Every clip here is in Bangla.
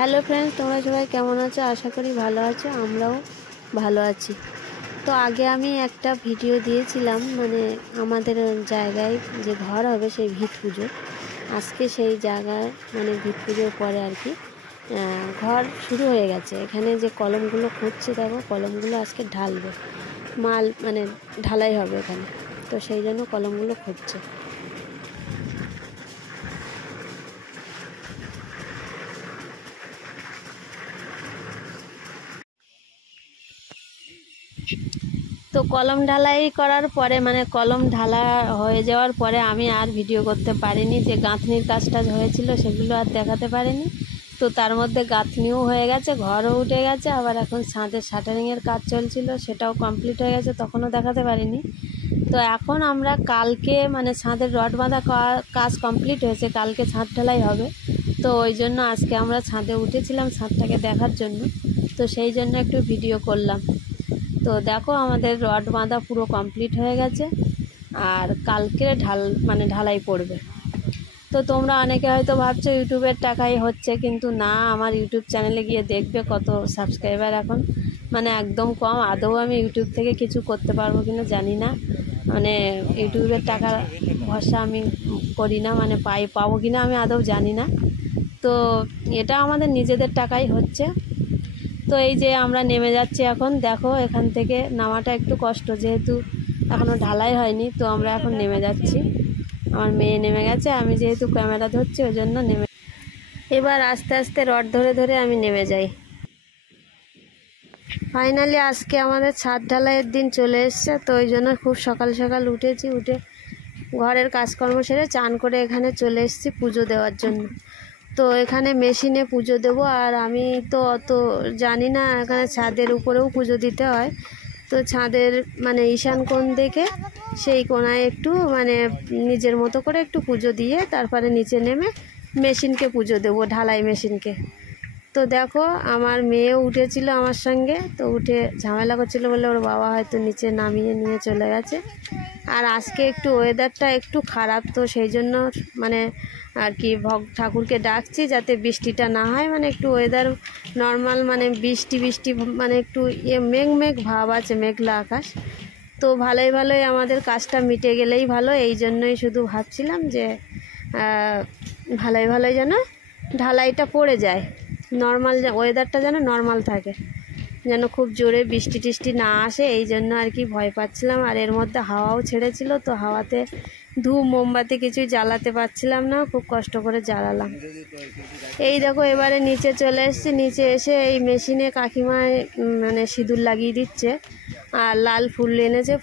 হ্যালো ফ্রেন্ডস, তোমরা সবাই কেমন আছো? আশা করি ভালো আছো, আমরাও ভালো আছি। তো আগে আমি একটা ভিডিও দিয়েছিলাম, মানে আমাদের জায়গায় যে ঘর হবে সেই ভিত পুজো। আজকে সেই জায়গায় মানে ভিত পুজোর পরে আর কি ঘর শুরু হয়ে গেছে। এখানে যে কলমগুলো খুঁজছে, দেখো কলমগুলো আজকে ঢালবে, মাল মানে ঢালাই হবে এখানে, তো সেই জন্য কলমগুলো খুঁজছে। তো কলম ঢালাই করার পরে মানে কলম ঢালা হয়ে যাওয়ার পরে আমি আর ভিডিও করতে পারিনি। যে গাঁথনির কাজটা হয়েছিল সেগুলো আর দেখাতে পারিনি। তো তার মধ্যে গাঁথনিও হয়ে গেছে, ঘরও উঠে গেছে, আবার এখন ছাদের শাটারিংয়ের কাজ চলছিল, সেটাও কমপ্লিট হয়ে গেছে, তখনও দেখাতে পারিনি। তো এখন আমরা কালকে মানে ছাদের রড বাঁধা কাজ কমপ্লিট হয়েছে, কালকে ছাদ ঢালাই হবে। তো ওই জন্য আজকে আমরা ছাদে উঠেছিলাম ছাদটাকে দেখার জন্য, তো সেই জন্য একটু ভিডিও করলাম। তো দেখো আমাদের রড বাঁধা পুরো কমপ্লিট হয়ে গেছে, আর কালকে ঢালাই পড়বে। তো তোমরা অনেকে হয়তো ভাবছো ইউটিউবের টাকাই হচ্ছে, কিন্তু না, আমার ইউটিউব চ্যানেলে গিয়ে দেখবে কত সাবস্ক্রাইবার এখন মানে একদম কম। আদৌ আমি ইউটিউব থেকে কিছু করতে পারবো কিনা জানি না, মানে ইউটিউবের টাকা ভরসা আমি করি না, মানে পাবো কিনা আমি আদৌ জানি না। তো এটা আমাদের নিজেদের টাকাই হচ্ছে। তো এই যে আমরা নেমে যাচ্ছি এখন, দেখো এখান থেকে নামাটা একটু কষ্ট, যেহেতু এখনও ঢালাই হয়নি। তো আমরা এখন নেমে যাচ্ছি, আমার মেয়ে নেমে গেছে, আমি যেহেতু ক্যামেরা ধরছি ওই জন্য নেমে। এবার আস্তে আস্তে রড ধরে ধরে আমি নেমে যাই। ফাইনালি আজকে আমাদের ছাদ ঢালাইয়ের দিন চলে এসছে। তো ওই জন্য খুব সকাল সকাল উঠেছি, উঠে ঘরের কাজকর্ম সেরে চান করে এখানে চলে এসেছি পুজো দেওয়ার জন্য। তো এখানে মেশিনে পুজো দেবো, আর আমি তো অত জানি না, এখানে ছাদের উপরেও পুজো দিতে হয়। তো ছাদের মানে ঈশান কোণ দেখে সেই কোণায় একটু মানে নিজের মতো করে একটু পুজো দিয়ে তারপরে নিচে নেমে মেশিনকে পুজো দেবো, ঢালাই মেশিনকে। তো দেখো আমার মেয়েও উঠেছিল আমার সঙ্গে, তো উঠে ঝামেলা করছিল বলে ওর বাবা হয়তো নিচে নামিয়ে নিয়ে চলে গেছে। আর আজকে একটু ওয়েদারটা একটু খারাপ, তো সেই জন্য মানে আর কি ঠাকুরকে ডাকছি যাতে বৃষ্টিটা না হয়, মানে একটু ওয়েদার নর্মাল, মানে বৃষ্টি মানে একটু মেঘ ভাব আছে, মেঘলা আকাশ। তো ভালোই আমাদের কাজটা মিটে গেলেই ভালো, এই জন্যই শুধু ভাবছিলাম যে ভালোই যেন ঢালাইটা পড়ে যায়, নর্মাল ওয়েদারটা যেন নর্মাল থাকে, যেন খুব জোরে বৃষ্টি টিষ্টি না আসে, এই জন্য আর কি ভয় পাচ্ছিলাম। আর এর মধ্যে হাওয়াও ছেড়েছিল, তো হাওয়াতে ধূপ মোমবাতি কিছুই জ্বালাতে পারছিলাম না, খুব কষ্ট করে জ্বালালাম। এই দেখো এবারে নিচে চলে এসেছি, নিচে এসে এই মেশিনে কাকিমায় মানে সিঁদুর লাগিয়ে দিচ্ছে, আর লাল ফুল এনেছে,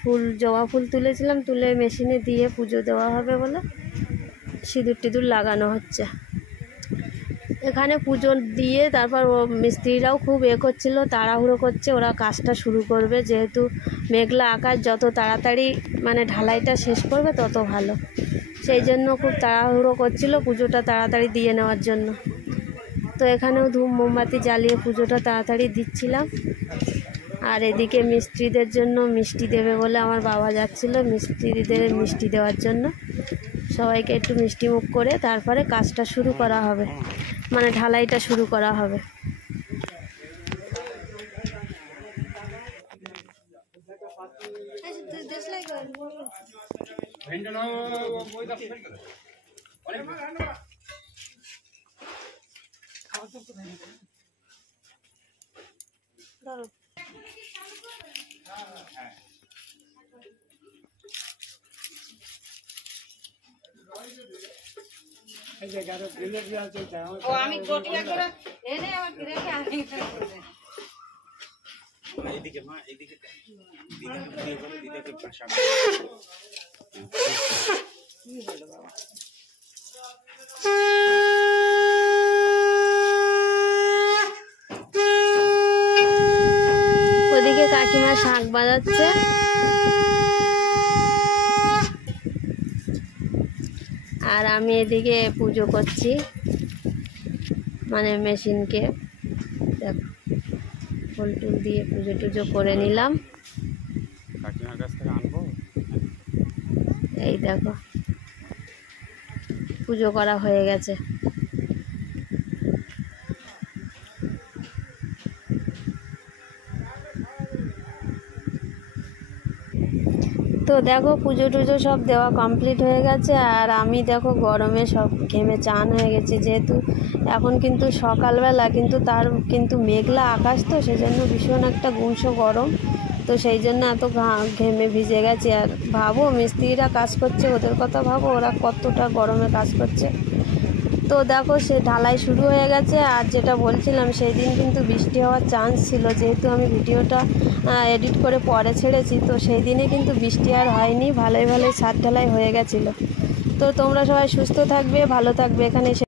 জবা ফুল তুলেছিলাম, তুলে মেশিনে দিয়ে পুজো দেওয়া হবে বলে সিঁদুর টিঁদুর লাগানো হচ্ছে। এখানে পুজো দিয়ে তারপর মিস্ত্রিরাও খুব করছিল, তাড়াহুড়ো করছে, ওরা কাজটা শুরু করবে, যেহেতু মেঘলা আকাশ, যত তাড়াতাড়ি মানে ঢালাইটা শেষ করবে তত ভালো, সেই জন্য খুব তাড়াহুড়ো করছিল পুজোটা তাড়াতাড়ি দিয়ে নেওয়ার জন্য। তো এখানেও ধূপ মোমবাতি জ্বালিয়ে পুজোটা তাড়াতাড়ি দিচ্ছিলাম। আর এদিকে মিস্ত্রিদের জন্য মিষ্টি দেবে বলে আমার বাবা যাচ্ছিল মিস্ত্রিদের মিষ্টি দেওয়ার জন্য, সবাইকে একটু মিষ্টি মুখ করে তারপরে কাজটা শুরু করা হবে, মানে ঢালাইটা শুরু করা হবে। আমি গটিয়া করে এনে আমার রেখে আমি এইদিকে মা এইদিকে দিদা ভিডিও করে দিদাকে পাশা কি হলো বাবা। ওদিকে কাকিমা শাঁখ বাজাচ্ছে, আর আমি এদিকে পুজো করছি মানে মেশিনকে। দেখো ফুল টুল দিয়ে পুজো টুজো করে নিলাম। এই দেখো পুজো করা হয়ে গেছে। দেখো পুজো টুজো সব দেওয়া কমপ্লিট হয়ে গেছে, আর আমি দেখো গরমে সব ঘেমে চান হয়ে গেছি, যেহেতু এখন কিন্তু সকালবেলা, কিন্তু তার কিন্তু মেঘলা আকাশ, তো সেজন্য ভীষণ একটা গুমসো গরম। তো সেই জন্য এত ঘেমে ভিজে গেছি। আর ভাবো মিস্ত্রিরা কাজ করছে, ওদের কথা ভাবো, ওরা কতটা গরমে কাজ করছে। তো দেখো সে ঢালাই শুরু হয়ে গেছে। আর যেটা বলছিলাম, সেই দিন কিন্তু বৃষ্টি হওয়ার চান্স ছিল, যেহেতু আমি ভিডিওটা এডিট করে পরে ছেড়েছি, তো সেই দিনে কিন্তু বৃষ্টি আর হয়নি, ভালোই ছাদ ঢালাই হয়ে গেছিলো। তো তোমরা সবাই সুস্থ থাকবে, ভালো থাকবে। এখানে